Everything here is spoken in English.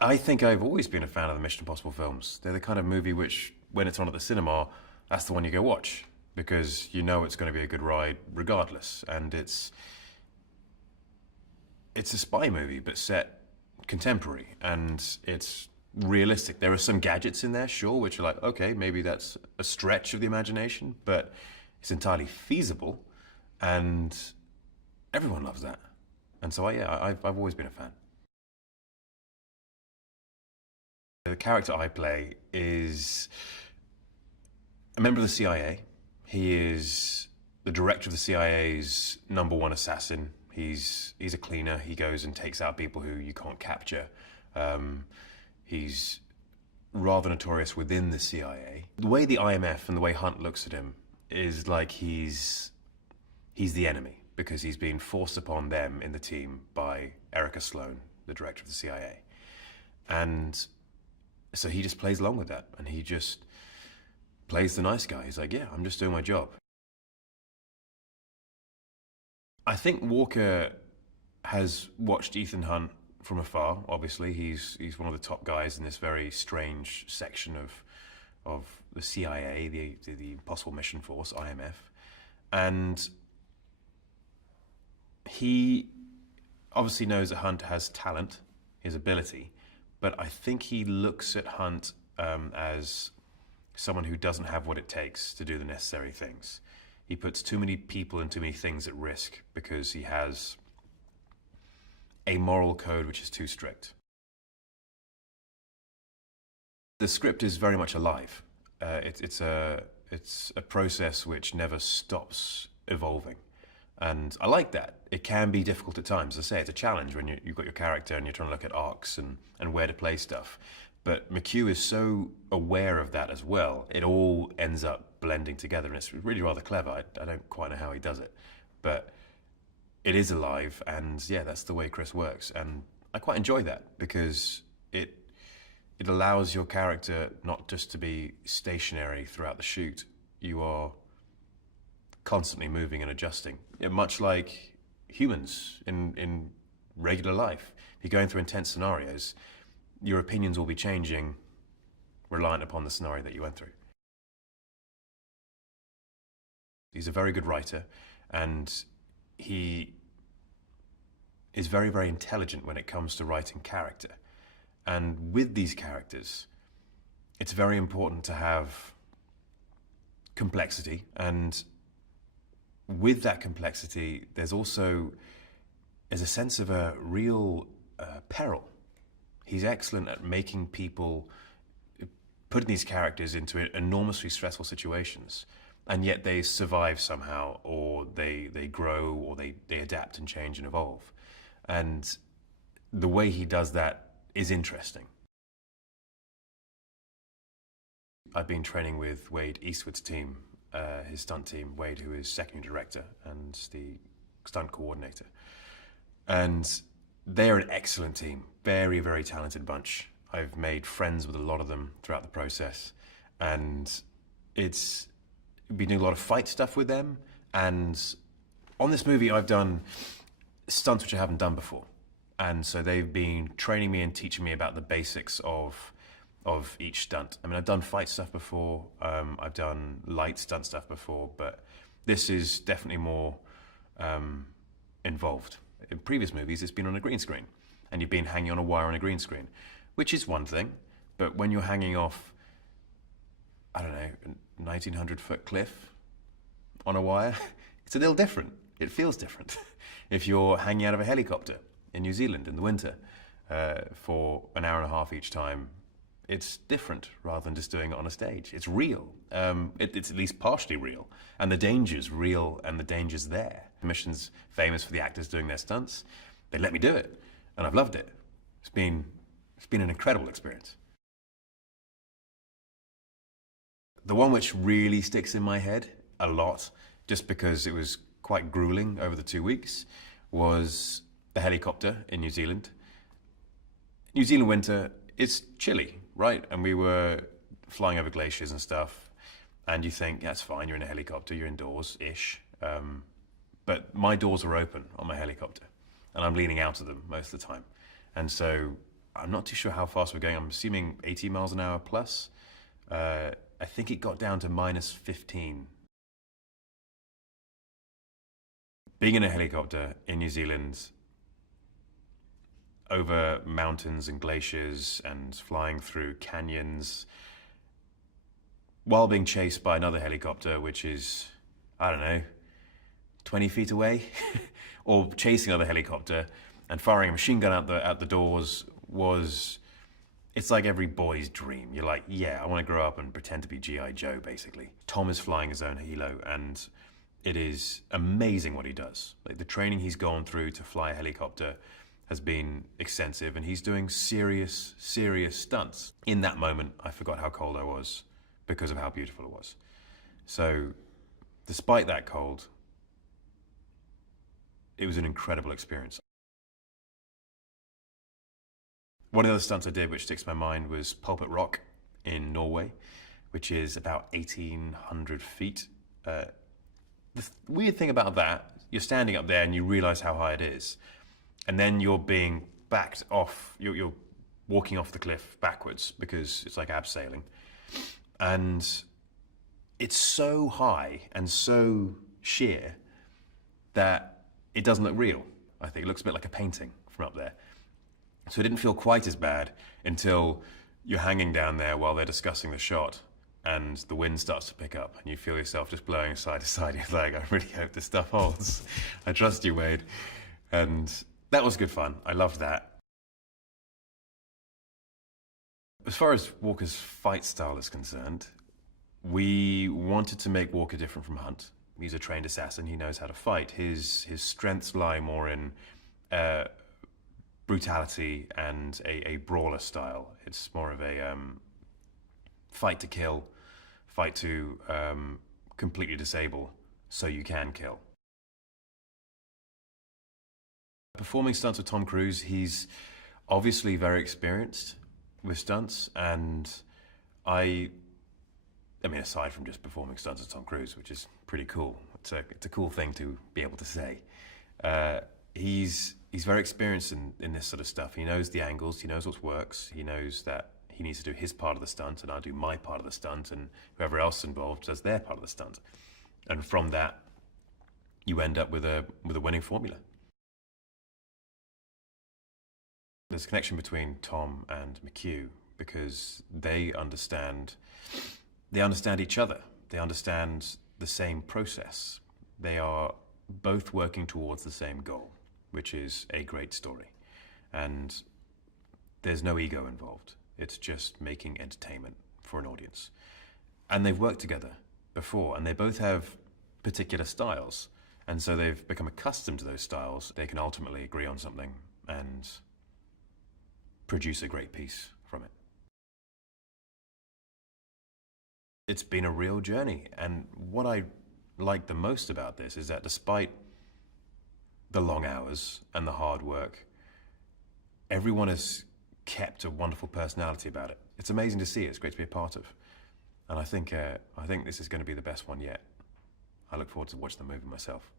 I think I've always been a fan of the Mission Impossible films. They're the kind of movie which, when it's on at the cinema, that's the one you go watch because you know it's going to be a good ride regardless. And it's a spy movie, but set contemporary, and it's realistic. There are some gadgets in there, sure, which are like, okay, maybe that's a stretch of the imagination, but it's entirely feasible, and everyone loves that. And so, I've always been a fan. The character I play is a member of the CIA. He is the director of the CIA's #1 assassin. He's a cleaner. He goes and takes out people who you can't capture. He's rather notorious within the CIA. The way the IMF and the way Hunt looks at him is like he's the enemy because he's been forced upon them in the team by Erica Sloan, the director of the CIA. And so he just plays along with that, and he just plays the nice guy. He's like, yeah, I'm just doing my job. I think Walker has watched Ethan Hunt from afar. Obviously, he's one of the top guys in this very strange section of the CIA, the Impossible Mission Force, IMF, and he obviously knows that Hunt has talent, his ability, but I think he looks at Hunt as someone who doesn't have what it takes to do the necessary things. He puts too many people and too many things at risk because he has a moral code which is too strict. The script is very much alive. It's a process which never stops evolving. And I like that. It can be difficult at times. As I say, it's a challenge when you've got your character and you're trying to look at arcs and where to play stuff. But McHugh is so aware of that as well. It all ends up blending together, and it's really rather clever. I don't quite know how he does it, but it is alive, and yeah, that's the way Chris works. And I quite enjoy that because it allows your character not just to be stationary throughout the shoot. You are constantly moving and adjusting, much like humans in regular life. If you're going through intense scenarios, your opinions will be changing reliant upon the scenario that you went through. He's a very good writer, and he is very, very intelligent when it comes to writing character. And with these characters, it's very important to have complexity, and with that complexity, there's a sense of a real peril. He's excellent at making people, putting these characters into enormously stressful situations, and yet they survive somehow, or they grow, or they adapt and change and evolve. And the way he does that is interesting. I've been training with Wade Eastwood's team, his stunt team, Wade, who is secondary director and the stunt coordinator. And they are an excellent team, very, very talented bunch. I've made friends with a lot of them throughout the process, and it's been doing a lot of fight stuff with them. And on this movie, I've done stunts which I haven't done before. And so they've been training me and teaching me about the basics of each stunt. I mean, I've done fight stuff before, I've done light stunt stuff before, but this is definitely more involved. In previous movies, it's been on a green screen, and you've been hanging on a wire on a green screen, which is one thing, but when you're hanging off, I don't know, a 1,900-foot cliff on a wire, it's a little different. It feels different. If you're hanging out of a helicopter in New Zealand in the winter for an hour and a half each time, it's different rather than just doing it on a stage. It's real. It's at least partially real. And the danger's real, and the danger's there. The mission's famous for the actors doing their stunts. They let me do it, and I've loved it. It's been an incredible experience. The one which really sticks in my head a lot, just because it was quite grueling over the 2 weeks, was the helicopter in New Zealand. New Zealand winter, it's chilly, right? And we were flying over glaciers and stuff, and you think, that's fine, you're in a helicopter, you're indoors-ish. But my doors are open on my helicopter, and I'm leaning out of them most of the time. And so I'm not too sure how fast we're going. I'm assuming 80 miles an hour plus. I think it got down to -15. Being in a helicopter in New Zealand, over mountains and glaciers and flying through canyons, while being chased by another helicopter, which is, I don't know, 20 feet away, or chasing another helicopter and firing a machine gun out the doors it's like every boy's dream. You're like, yeah, I want to grow up and pretend to be G.I. Joe, basically. Tom is flying his own helo, and it is amazing what he does. Like, the training he's gone through to fly a helicopter has been extensive, and he's doing serious stunts. In that moment, I forgot how cold I was because of how beautiful it was. So, despite that cold, it was an incredible experience. One of the stunts I did, which sticks in my mind, was Pulpit Rock in Norway, which is about 1,800 feet. The weird thing about that, you're standing up there and you realize how high it is. And then you're being backed off, you're walking off the cliff backwards because it's like abseiling. And it's so high and so sheer that it doesn't look real. I think it looks a bit like a painting from up there. So it didn't feel quite as bad until you're hanging down there while they're discussing the shot and the wind starts to pick up and you feel yourself just blowing side to side. You're like, I really hope this stuff holds. I trust you, Wade. And that was good fun. I loved that. As far as Walker's fight style is concerned, we wanted to make Walker different from Hunt. He's a trained assassin. He knows how to fight. His strengths lie more in brutality and a brawler style. It's more of a fight to kill, fight to completely disable so you can kill. Performing stunts with Tom Cruise, he's obviously very experienced with stunts, and I mean, aside from just performing stunts with Tom Cruise, which is pretty cool. It's a cool thing to be able to say. He's very experienced in this sort of stuff. He knows the angles, he knows what works, he knows that he needs to do his part of the stunt, and I do my part of the stunt, and whoever else involved does their part of the stunt. And from that, you end up with a winning formula. There's a connection between Tom and McHugh because they understand each other. They understand the same process. They are both working towards the same goal, which is a great story. And there's no ego involved. It's just making entertainment for an audience. And they've worked together before, and they both have particular styles. And so they've become accustomed to those styles. They can ultimately agree on something and produce a great piece from it. It's been a real journey, and what I like the most about this is that despite the long hours and the hard work, everyone has kept a wonderful personality about it. It's amazing to see. It's great to be a part of, and I think this is going to be the best one yet. I look forward to watching the movie myself.